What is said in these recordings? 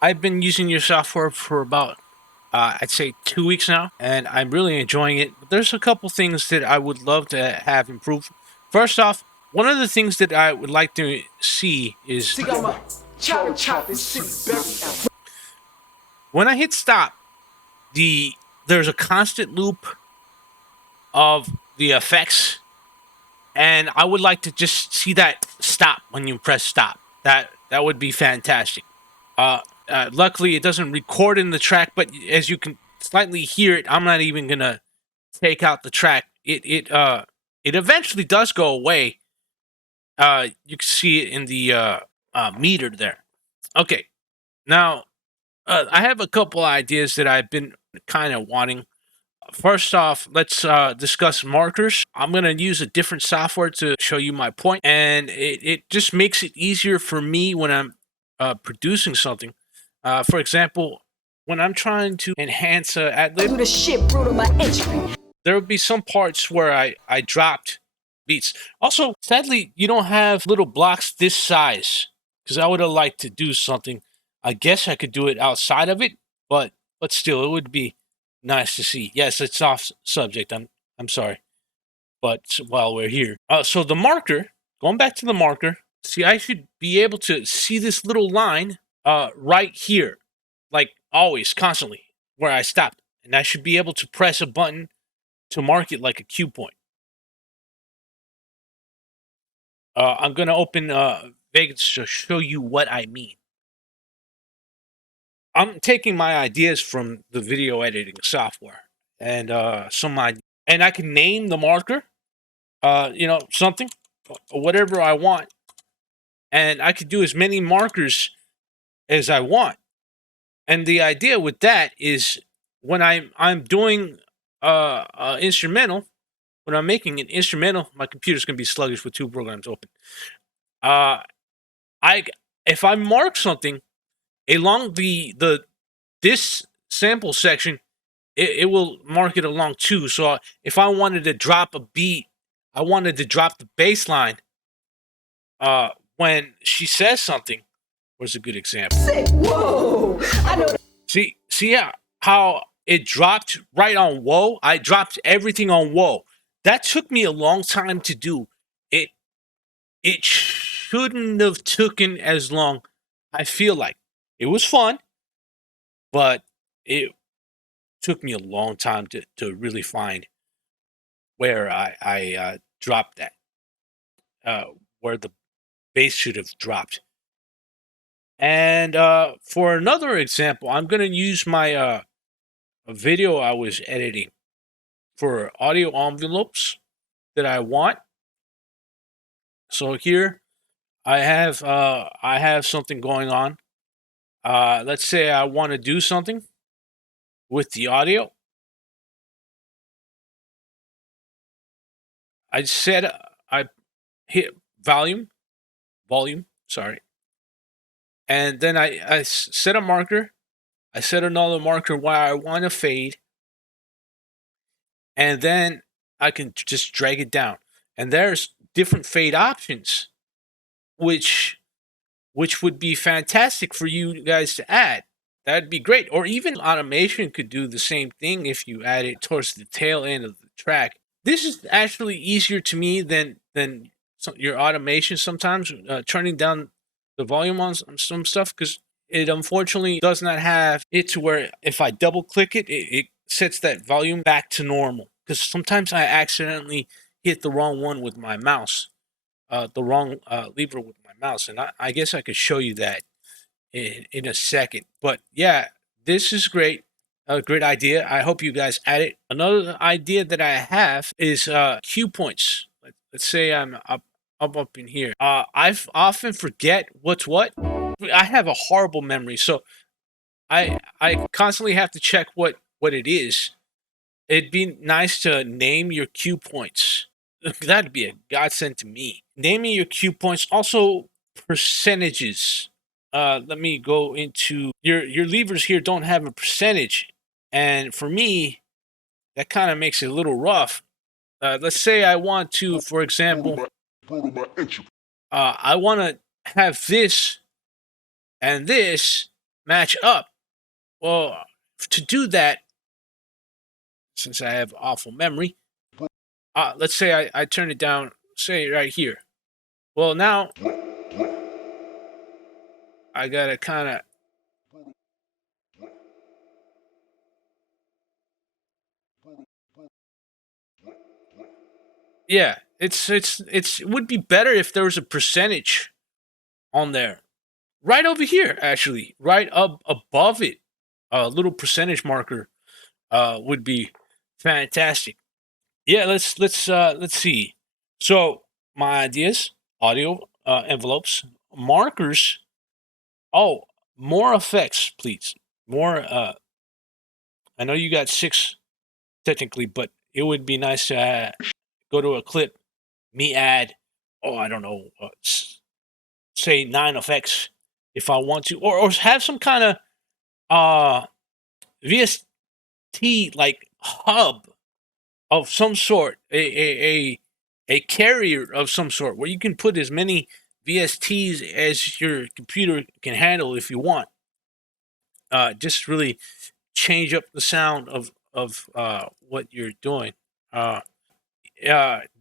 I've been using your software for about, I'd say 2 weeks now, and I'm really enjoying it. But there's a couple things that I would love to have improved. First off, one of the things that I would like to see is See, I'm a chop this city. when I hit stop, there's a constant loop of the effects, and I would like to just see that stop when you press stop. That would be fantastic. Luckily, it doesn't record in the track, but as you can slightly hear it, I'm not even gonna take out the track. It eventually does go away. You can see it in the meter there. Okay, now I have a couple ideas that I've been kind of wanting. First off, let's discuss markers. I'm going to use a different software to show you my point, and it just makes it easier for me when I'm producing something. For example, when I'm trying to enhance a ad lib, there would be some parts where I dropped beats. Also, sadly, you don't have little blocks this size because I would have liked to do something. I guess I could do it outside of it, but still, it would be nice to see. Yes, it's off subject. I'm sorry, but while we're here, so the marker. Going back to the marker. See, I should be able to see this little line right here, like always, constantly, where I stopped, and I should be able to press a button to mark it like a cue point. I'm going to open Vegas to show you what I mean. I'm taking my ideas from the video editing software and and I can name the marker, something, whatever I want, and I could do as many markers as I want. And the idea with that is when I'm doing instrumental, when I'm making an instrumental, my computer's gonna be sluggish with two programs open. Uh, I if I mark something along the this sample section, it will mark it along too. So if I wanted to drop a beat, I wanted to drop the bass line. When she says something, was a good example. Whoa! I know. See, yeah, how it dropped right on whoa. I dropped everything on whoa. That took me a long time to do. It it shouldn't have taken as long. I feel like it was fun, but it took me a long time to really find where I dropped that, uh, where the bass should have dropped. And for another example, I'm going to use my a video I was editing for audio envelopes that I want. So here I have something going on. Let's say I want to do something with the audio. I hit volume, sorry, and then I set a marker. I set another marker where I want to fade, and then I can just drag it down. And there's different fade options, which would be fantastic for you guys to add. That'd be great. Or even automation could do the same thing if you add it towards the tail end of the track. This is actually easier to me than your automation sometimes, turning down the volume on some stuff, because it unfortunately does not have it to where if I double click it sets that volume back to normal. Because sometimes I accidentally hit the wrong one with my mouse, the wrong lever with my mouse, and I guess I could show you that in a second. But yeah, this is great. A great idea. I hope you guys add it. Another idea that I have is cue points. Let's say I'm up in here. I often forget what's what. I have a horrible memory, so I constantly have to check what it is. It'd be nice to name your cue points. That'd be a godsend to me. Naming your cue points, also percentages. Let me go into your levers here don't have a percentage, and for me, that kind of makes it a little rough. Let's say I want to, for example, I want to have this and this match up. Well, to do that, since I have awful memory, let's say I turn it down, say right here. Well, now I gotta kind of yeah. It would be better if there was a percentage on there, right over here, actually, right up above it, a little percentage marker would be fantastic. Yeah, let's see. So my ideas: audio envelopes, markers. Oh, more effects, please. More. I know you got 6 technically, but it would be nice to go to a clip, me add. Oh, I don't know. Say 9 effects if I want to, or have some kind of VST like hub of some sort, a carrier of some sort where you can put as many VSTs as your computer can handle if you want. Just really change up the sound of what you're doing.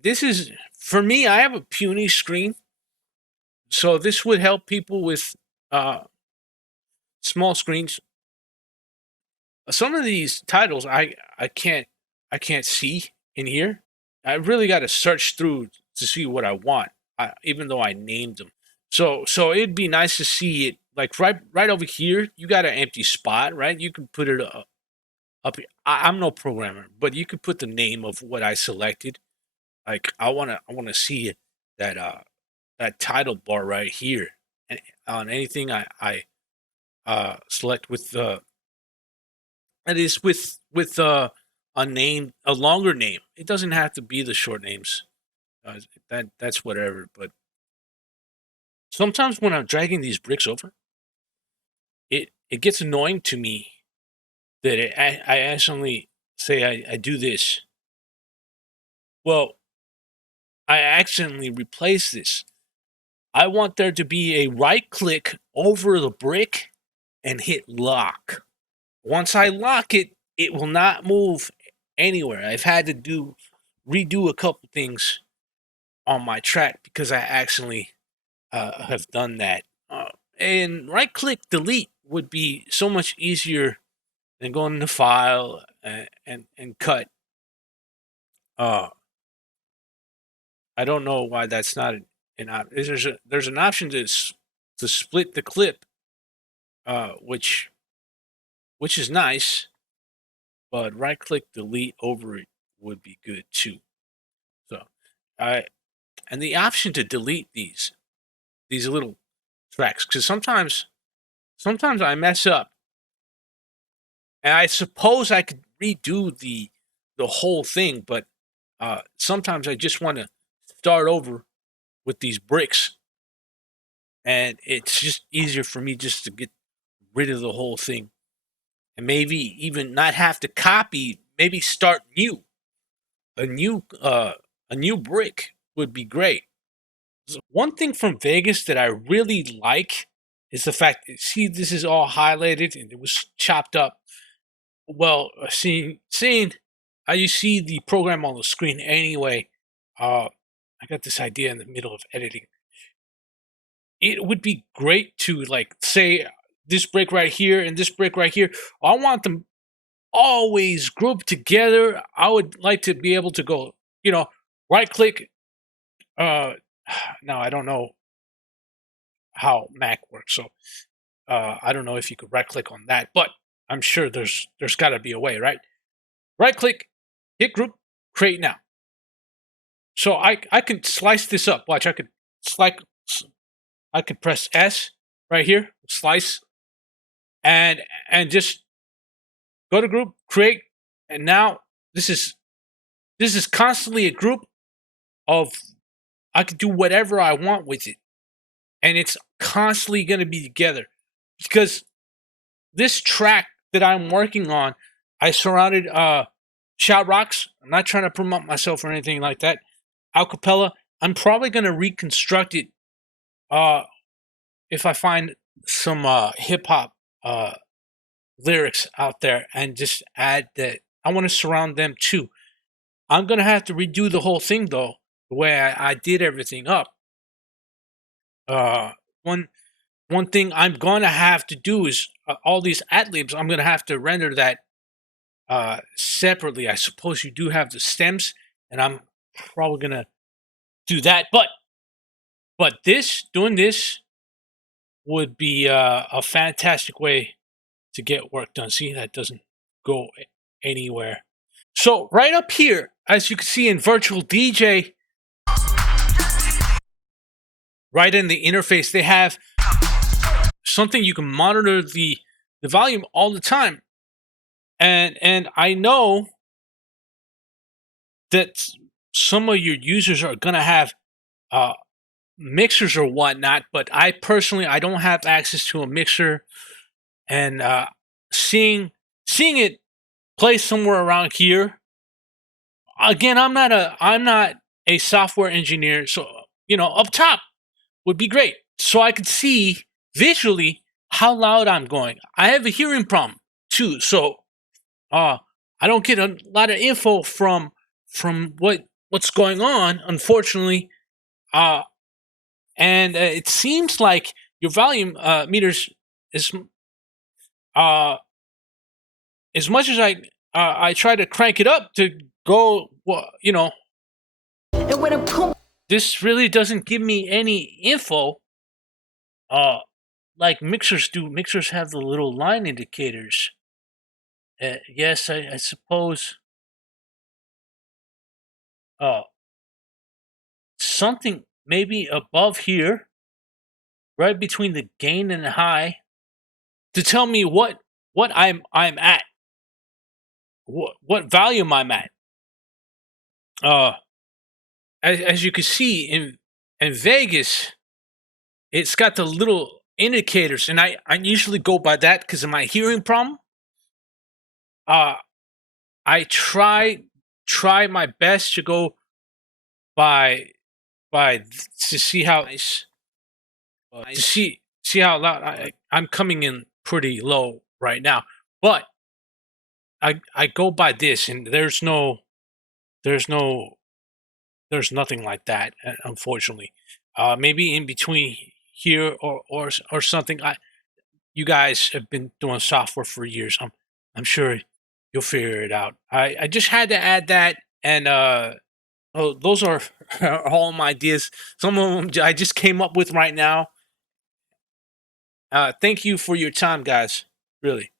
This is for me. I have a puny screen, so this would help people with uh, small screens. Some of these titles I can't see in here. I really got to search through to see what I want, even though I named them. So it'd be nice to see it like right over here. You got an empty spot, right? You can put it up here. I'm no programmer, but you could put the name of what I selected. Like I wanna see that that title bar right here, and on anything I select with that is with a name, a longer name. It doesn't have to be the short names. That's whatever. But sometimes when I'm dragging these bricks over, it gets annoying to me that I accidentally say I do this. Well, I accidentally replace this. I want there to be a right click over the brick and hit lock. Once I lock it, it will not move anywhere. I've had to redo a couple things on my track because I accidentally have done that. And right click delete would be so much easier than going to file and cut. Uh, I don't know why that's not an option. There's an option to split the clip, which is nice, but right click delete over it would be good too. So I and the option to delete these little tracks, because sometimes I mess up, and I suppose I could redo the whole thing, but sometimes I just want to start over with these bricks, and it's just easier for me just to get rid of the whole thing, and maybe even not have to copy. Maybe start new, a new uh, a new brick would be great. So one thing from Vegas that I really like is the fact, see, this is all highlighted and it was chopped up. Well, seeing how you see the program on the screen anyway, I got this idea in the middle of editing. It would be great to like say this break right here and this break right here. I want them always grouped together. I would like to be able to go, right click. Uh, now I don't know how Mac works, so I don't know if you could right click on that, but I'm sure there's got to be a way, right? Right click, hit group, create now. So I could slice this up. Watch, I could press S right here, slice, and just go to group, create, and now this is constantly a group of I could do whatever I want with it, and it's constantly going to be together because this track that I'm working on, I surrounded Shout Rocks. I'm not trying to promote myself or anything like that. Acapella. I'm probably going to reconstruct it if I find some hip hop lyrics out there and just add that. I want to surround them too. I'm gonna have to redo the whole thing though, the way I did everything up. Uh, one one thing I'm gonna have to do is all these ad libs. I'm gonna have to render that separately. I suppose you do have the stems, and I'm probably gonna do that. But doing this would be a fantastic way to get work done. See, that doesn't go anywhere. So right up here, as you can see in Virtual DJ, right in the interface, they have something you can monitor the volume all the time. And I know that some of your users are gonna have mixers or whatnot, but I personally I don't have access to a mixer, and seeing it play somewhere around here. Again, I'm not a software engineer, so up top would be great, so I could see visually how loud I'm going. I have a hearing problem too, so I don't get a lot of info from what's going on, unfortunately. And it seems like your volume meters is as much as I try to crank it up to go, And when I'm this really doesn't give me any info like mixers do. Mixers have the little line indicators. Yes, I suppose something maybe above here, right between the gain and the high, to tell me what I'm at, what volume I'm at. Uh, as you can see in Vegas, it's got the little indicators, and I usually go by that because of my hearing problem. I try my best to go by to see how it's to see how loud I'm coming in pretty low right now, but I go by this, and there's no there's nothing like that, unfortunately. Maybe in between here or something. You guys have been doing software for years. I'm sure you'll figure it out. I just had to add that, and those are all my ideas. Some of them I just came up with right now. Thank you for your time, guys. Really.